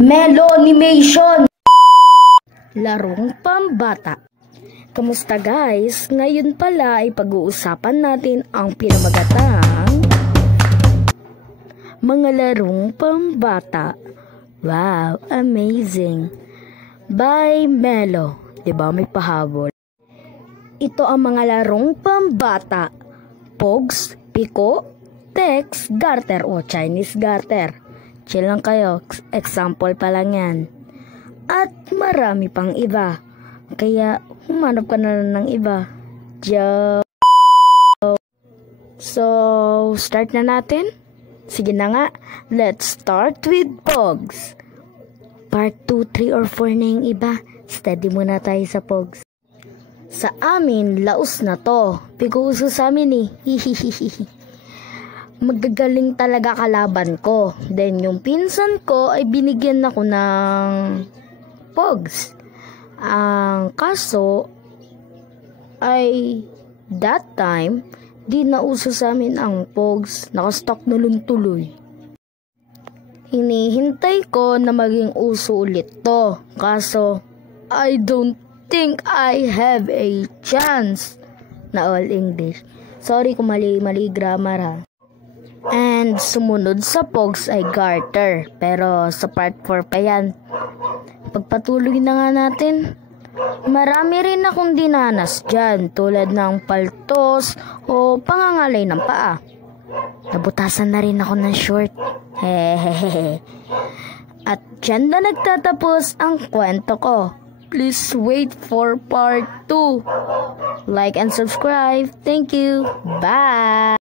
Melonimation! Larong pambata. Kamusta guys? Ngayon pala ay pag-uusapan natin ang pinamagatang mga larong pambata. Wow, amazing! By Melo. Diba may pahabol? Ito ang mga larong pambata. Pogs, piko, text, garter o Chinese garter. Chill lang kayo, example pa lang yan. At marami pang iba. Kaya humanap ka na lang ng iba. Joke! So, start na natin? Sige na nga, let's start with Pogs. Part 2, 3, or 4 na yung iba. Steady muna tayo sa Pogs. Sa amin, laos na to. Piguso sa amin eh. Hihihihi. Magagaling talaga kalaban ko. Then yung pinsan ko ay binigyan ako ng Pogs. Ang kaso ay that time di nauso sa amin ang Pogs. Nakastock na lang tuloy. Hinihintay ko na maging uso ulit to. Kaso I don't think I have a chance. Na all English. Sorry kung mali grammar ha. And sumunod sa Pogs ay garter. Pero sa part 4 pa yan. Pagpatuloy na nga natin. Marami rin akong dinanas dyan. Tulad ng paltos o pangangalay ng paa. Nabutasan na rin ako ng short. Hehehe. At dyan na nagtatapos ang kwento ko. Please wait for part 2. Like and subscribe. Thank you. Bye!